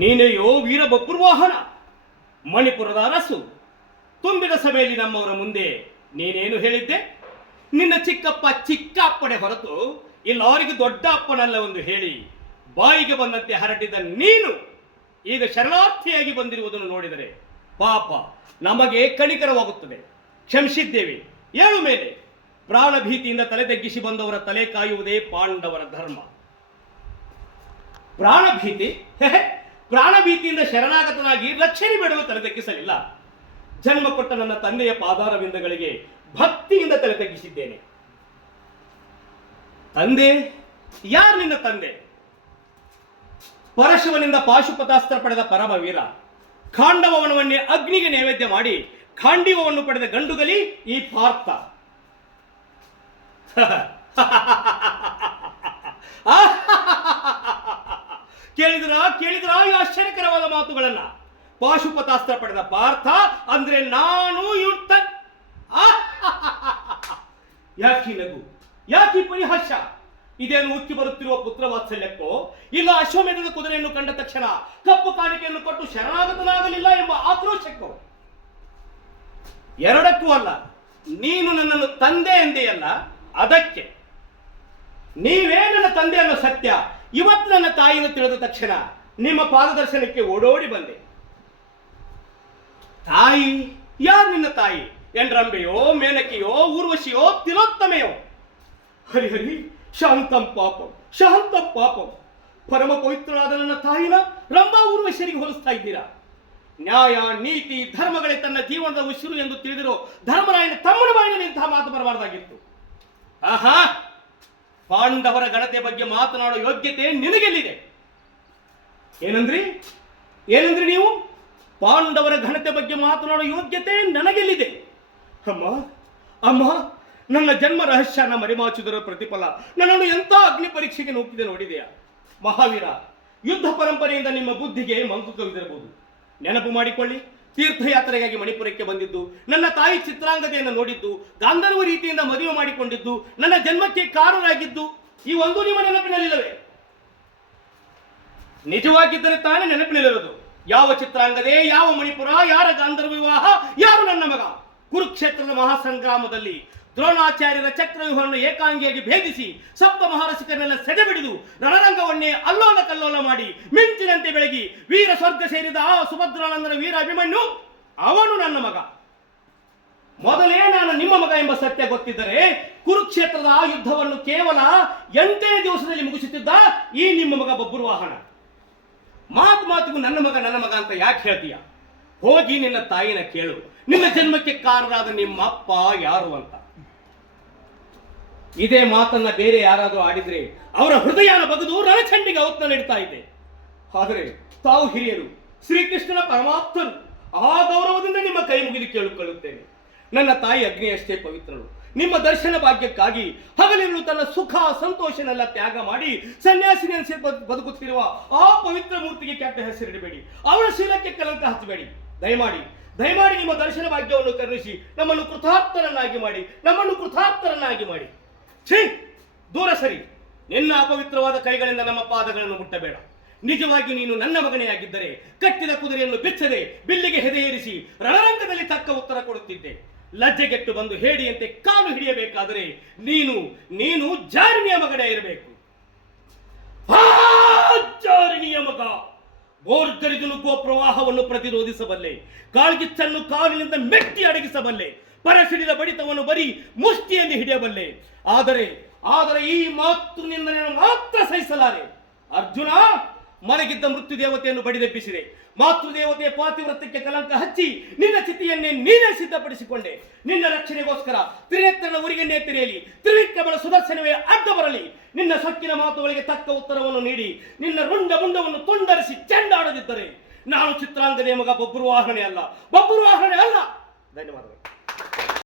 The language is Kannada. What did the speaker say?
ನೀನೆಯೋ ವೀರ ಬಬ್ರುವಾಹನ, ಮಣಿಪುರದ ಅರಸು. ತುಂಬಿದ ಸಭೆಯಲ್ಲಿ ನಮ್ಮವರ ಮುಂದೆ ನೀನೇನು ಹೇಳಿದ್ದೆ? ನಿನ್ನ ಚಿಕ್ಕಪ್ಪ ಚಿಕ್ಕ ಅಪ್ಪಣೆ ಹೊರತು ಇಲ್ಲವರಿಗೆ ದೊಡ್ಡ ಅಪ್ಪನಲ್ಲವೆಂದು ಹೇಳಿ ಬಾಯಿಗೆ ಬಂದಂತೆ ಹರಡಿದ ನೀನು ಈಗ ಶರಣಾರ್ಥಿಯಾಗಿ ಬಂದಿರುವುದನ್ನು ನೋಡಿದರೆ ಪಾಪ ನಮಗೆ ಕಣಿಕರವಾಗುತ್ತದೆ. ಕ್ಷಮಿಸಿದ್ದೇವೆ. ಏಳು ಮೇಲೆ ಪ್ರಾಣ ಭೀತಿಯಿಂದ ತಲೆ ತಗ್ಗಿಸಿ ಬಂದವರ ತಲೆ ಕಾಯುವುದೇ ಪಾಂಡವರ ಧರ್ಮ. ಪ್ರಾಣ ಭೀತಿಯಿಂದ ಶರಣಾಗತನಾಗಿ ರಕ್ಷಣೆ ಬೇಡಲು ತಲೆ ತಗ್ಗಿಸಲಿಲ್ಲ. ಜನ್ಮ ಕೊಟ್ಟ ನನ್ನ ತಂದೆಯ ಪಾದಾರವಿಂದಗಳಿಗೆ ಭಕ್ತಿಯಿಂದ ತಲೆ ತಗ್ಗಿಸಿದ್ದೇನೆ. ತಂದೆ? ಯಾರು ನಿನ್ನ ತಂದೆ? ಪರಶುವನಿಂದ ಪಾಶುಪತಾಸ್ತ್ರ ಪಡೆದ ಪರಮವೀರ. ಖಾಂಡವವನವನ್ನೇ ಅಗ್ನಿಗೆ ನೈವೇದ್ಯ ಮಾಡಿ ಖಾಂಡಿವವನ್ನು ಪಡೆದ ಗಂಡುಗಲಿ ಈ ಪಾರ್ಥ. ಕೇಳಿದ್ರ ಈ ಆಶ್ಚರ್ಯಕರವಾದ ಮಾತುಗಳನ್ನ. ಪಾಶುಪತಾಸ್ತ್ರ ಪಡೆದ ಪಾರ್ಥ ಅಂದ್ರೆ ನಾನು ಯುಕ್ತ. ಯಾಕಿ ನಗು, ಯಾಕಿ ಪರಿಹಾಸ್ಯ? ಇದೇನು ಉಕ್ಕಿ ಬರುತ್ತಿರುವ ಪುತ್ರ ವಾತ್ಸಲ್ಯಕ್ಕೋ, ಇಲ್ಲ ಅಶ್ವಮೇಧದ ಕುದುರೆಯನ್ನು ಕಂಡ ತಕ್ಷಣ ಕಪ್ಪು ಕಾಣಿಕೆಯನ್ನು ಕೊಟ್ಟು ಶರಣಾಗತನಾಗಲಿಲ್ಲ ಎಂಬ ಆಕ್ರೋಶಕ್ಕೋ? ಎರಡಕ್ಕೂ ಅಲ್ಲ. ನೀನು ನನ್ನನ್ನು ತಂದೆ ಎಂದೆಯಲ್ಲ, ಅದಕ್ಕೆ. ನೀವೇ ನನ್ನ ತಂದೆ ಅನ್ನೋ ಸತ್ಯ ಇವತ್ತು ನನ್ನ ತಾಯಿಯನ್ನು ತಿಳಿದ ತಕ್ಷಣ ನಿಮ್ಮ ಪಾದದರ್ಶನಕ್ಕೆ ಓಡೋಡಿ ಬಂದೆ. ತಾಯಿ? ಯಾರು ನಿನ್ನ ತಾಯಿ? ಎಂಡ್ರಂಬೆಯೋ, ಮೇನಕೆಯೋ, ಊರ್ವಶಿಯೋ, ತಿಲೋತ್ತಮೆಯೋ? ಹರಿಹರಿ, ಶಾಂತಂ ಪಾಪಂ, ಶಾಂತಂ ಪಾಪಂ. ಪರಮ ಪವಿತ್ರರಾದ ನನ್ನ ತಾಯಿನ ರಂಭಾ ಊರ್ವಶಿಯರಿಗೆ ಹೋಲಿಸ್ತಾ ಇದ್ದೀರಾ? ನ್ಯಾಯ, ನೀತಿ, ಧರ್ಮಗಳೇ ತನ್ನ ಜೀವನದ ಉಸಿರು ಎಂದು ತಿಳಿದಿರೋ ಧರ್ಮರಾಯನ ತಮ್ಮನ ಬಾಯಿನಲ್ಲಿ ಇಂತಹ ಮಾತು ಬರಬಾರದಾಗಿತ್ತು. ಆಹಾ, ಪಾಂಡವರ ಗಣತೆ ಬಗ್ಗೆ ಮಾತನಾಡೋ ಯೋಗ್ಯತೆ ನಿನಗೆಲ್ಲಿದೆ? ಏನಂದ್ರಿ ನೀವು? ಪಾಂಡವರ ಘನತೆ ಬಗ್ಗೆ ಮಾತನಾಡೋ ಯೋಗ್ಯತೆ ನನಗೆಲ್ಲಿದೆ? ಅಮ್ಮ, ನನ್ನ ಜನ್ಮ ರಹಸ್ಯನ ಮರಿಮಾಚುವುದರ ಪ್ರತಿಫಲ ನನ್ನನ್ನು ಎಂಥ ಅಗ್ನಿ ಪರೀಕ್ಷೆಗೆ ನೂಕಿದೆ ನೋಡಿದೆಯಾ? ಮಹಾವೀರ, ಯುದ್ಧ ಪರಂಪರೆಯಿಂದ ನಿಮ್ಮ ಬುದ್ಧಿಗೆ ಮಂಕು ಕವಿದಿರಬಹುದು. ನೆನಪು ಮಾಡಿಕೊಳ್ಳಿ, ತೀರ್ಥಯಾತ್ರೆಗಾಗಿ ಮಣಿಪುರಕ್ಕೆ ಬಂದಿದ್ದು, ನನ್ನ ತಾಯಿ ಚಿತ್ರಾಂಗದೆಯನ್ನು ನೋಡಿದ್ದು, ಗಾಂಧರ್ವ ರೀತಿಯಿಂದ ಮದುವೆ ಮಾಡಿಕೊಂಡಿದ್ದು, ನನ್ನ ಜನ್ಮಕ್ಕೆ ಕಾರಣರಾಗಿದ್ದು, ಈ ಒಂದು ನಿಮ್ಮ ನೆನಪಿನಲ್ಲಿಲ್ಲವೇ? ನಿಜವಾಗಿದ್ದರೆ ತಾನೇ ನೆನಪಿನಲ್ಲಿರೋದು. ಯಾವ ಚಿತ್ರಾಂಗದೆ, ಯಾವ ಮಣಿಪುರ, ಯಾರ ಗಾಂಧರ್ವ ವಿವಾಹ, ಯಾರು ನನ್ನ ಮಗ? ಕುರುಕ್ಷೇತ್ರದ ಮಹಾಸಂಗ್ರಾಮದಲ್ಲಿ ದ್ರೋಣಾಚಾರ್ಯರ ಚಕ್ರವ್ಯೂಹವನ್ನು ಏಕಾಂಗಿಯಾಗಿ ಭೇದಿಸಿ ಸಪ್ತ ಮಹಾರಸಿಕರನ್ನೆಲ್ಲ ಸೆಡೆಬಿಡಿದು ರಣರಂಗವನ್ನೇ ಅಲ್ಲೋಲ ಕಲ್ಲೋಲ ಮಾಡಿ ಮಿಂಚಿನಂತೆ ಬೆಳಗಿ ವೀರ ಸ್ವರ್ಗ ಸೇರಿದ ಆ ಸುಭದ್ರಾನಂದನ ವೀರ ಅಭಿಮನ್ಯು ಅವನು ನನ್ನ ಮಗ. ಮೊದಲೇ ನಾನು ನಿಮ್ಮ ಮಗ ಎಂಬ ಸತ್ಯ ಗೊತ್ತಿದ್ದರೆ ಕುರುಕ್ಷೇತ್ರದ ಆ ಯುದ್ಧವನ್ನು ಕೇವಲ 8 ದಿವಸದಲ್ಲಿ ಮುಗಿಸುತ್ತಿದ್ದ ಈ ನಿಮ್ಮ ಮಗ ಬಬ್ರುವಾಹನ. ಮಾತಿಗೂ ನನ್ನ ಮಗ ಅಂತ ಯಾಕೆ ಹೇಳ್ತೀಯ? ಹೋಗಿ ನಿನ್ನ ತಾಯಿನ ಕೇಳು, ನಿನ್ನ ಜನ್ಮಕ್ಕೆ ಕಾರಣರಾದ ನಿಮ್ಮ ಅಪ್ಪ ಯಾರು ಅಂತ. ಇದೇ ಮಾತನ್ನ ಬೇರೆ ಯಾರಾದರೂ ಆಡಿದ್ರೆ ಅವರ ಹೃದಯನ ಬಗೆದು ರಣಚಂಡಿಗೆ ಔತ್ನ ನೀಡ್ತಾ ಇದೆ. ಆದರೆ ತಾವು ಹಿರಿಯರು, ಶ್ರೀಕೃಷ್ಣನ ಪರಮಾತ್ಮರು, ಆ ಗೌರವದಿಂದ ನಿಮ್ಮ ಕೈ ಮುಗಿದು ಕೇಳಿಕೊಳ್ಳುತ್ತೇನೆ. ನನ್ನ ತಾಯಿ ಅಗ್ನಿಯಷ್ಟೇ ಪವಿತ್ರಳು. ನಿಮ್ಮ ದರ್ಶನ ಭಾಗ್ಯಕ್ಕಾಗಿ ಹಗಲಿರುಳು ತನ್ನ ಸುಖ ಸಂತೋಷನೆಲ್ಲ ತ್ಯಾಗ ಮಾಡಿ ಸನ್ಯಾಸಿನಿ ಅನಿಸಿ ಬದುಕುತ್ತಿರುವ ಆ ಪವಿತ್ರ ಮೂರ್ತಿಗೆ ಕೆಟ್ಟ ಹೆಸರಿಡಬೇಡಿ. ಅವಳ ಶೀಲಕ್ಕೆ ಕಲಂಕ ಹಚ್ಚಬೇಡಿ. ದಯಮಾಡಿ ನಿಮ್ಮ ದರ್ಶನ ಭಾಗ್ಯವನ್ನು ಕರುಣಿಸಿ ನಮ್ಮನ್ನು ಕೃತಾರ್ಥರನ್ನಾಗಿ ಮಾಡಿ. ಛೀ, ದೂರ ಸರಿ. ನಿನ್ನ ಅಪವಿತ್ರವಾದ ಕೈಗಳಿಂದ ನಮ್ಮ ಪಾದಗಳನ್ನು ಮುಟ್ಟಬೇಡ. ನಿಜವಾಗಿ ನೀನು ನನ್ನ ಮಗನೇ ಆಗಿದ್ದರೆ ಕಟ್ಟಿದ ಕುದುರೆಯನ್ನು ಬಿಚ್ಚದೆ ಬಿಲ್ಲಿಗೆ ಹೆದೆಯೇರಿಸಿ ರಣರಂಗದಲ್ಲಿ ತಕ್ಕ ಉತ್ತರ ಕೊಡುತ್ತಿದ್ದೆ. ಲಜ್ಜೆಗೆಟ್ಟು ಬಂದು ಹೇಡಿಯಂತೆ ಕಾಲು ಹಿಡಿಯಬೇಕಾದರೆ ನೀನು ಜಾರಿಣಿಯ ಮಗನೇ ಇರಬೇಕು. ಜಾರಿಣಿಯ ಮಗ. ಬೋರ್ಗರಿದು ನುಗ್ಗುವ ಪ್ರವಾಹವನ್ನು ಪ್ರತಿರೋಧಿಸಬಲ್ಲೆ, ಕಾಳ್ಗಿಚ್ಚನ್ನು ಕಾಲಿನಿಂದ ಮೆಟ್ಟಿ ಅಡಗಿಸಬಲ್ಲೆ, ಪರಸಿಡಿದ ಬಡಿತವನ್ನು ಬರೀ ಮುಷ್ಟಿಯಲ್ಲಿ ಹಿಡಿಯಬಲ್ಲೆ. ಆದರೆ ಈ ಮಾತು ನಿನ್ನನ್ನು ಮಾತ್ರ ಸಹಿಸಲಾರೆ. ಅರ್ಜುನ, ಮಲಗಿದ್ದ ಮೃತ್ಯು ದೇವತೆಯನ್ನು ಬಡಿದೆಬ್ಬಿಸಿದೆ. ಮಾತೃದೇವತೆಯ ಪಾತಿವ್ರತ್ಯಕ್ಕೆ ಕಲಂಕ ಹಚ್ಚಿ ನಿನ್ನ ಸ್ಥಿತಿಯನ್ನೇ ನೀನೇ ಸಿದ್ಧಪಡಿಸಿಕೊಂಡೆ. ನಿನ್ನ ರಕ್ಷಣೆಗೋಸ್ಕರ ತ್ರಿನೇತ್ರನ ಉರಿಗೆನ್ನೇ ತೆರೆಯಲಿ, ತ್ರಿವಿಕ್ರಮನ ಸುದರ್ಶನವೇ ಅಡ್ಡ ಬರಲಿ. ನಿನ್ನ ಸೊಕ್ಕಿನ ಮಾತುಗಳಿಗೆ ತಕ್ಕ ಉತ್ತರವನ್ನು ನೀಡಿ ನಿನ್ನ ರುಂಡ ಮುಂಡವನ್ನು ತುಂಡರಿಸಿ ಚೆಂಡಾಡದಿದ್ದರೆ ನಾನು ಚಿತ್ರಾಂಗನೆಯ ಮಗ ಬಬ್ರುವಾಹನೇ ಅಲ್ಲ. ಧನ್ಯವಾದಗಳು.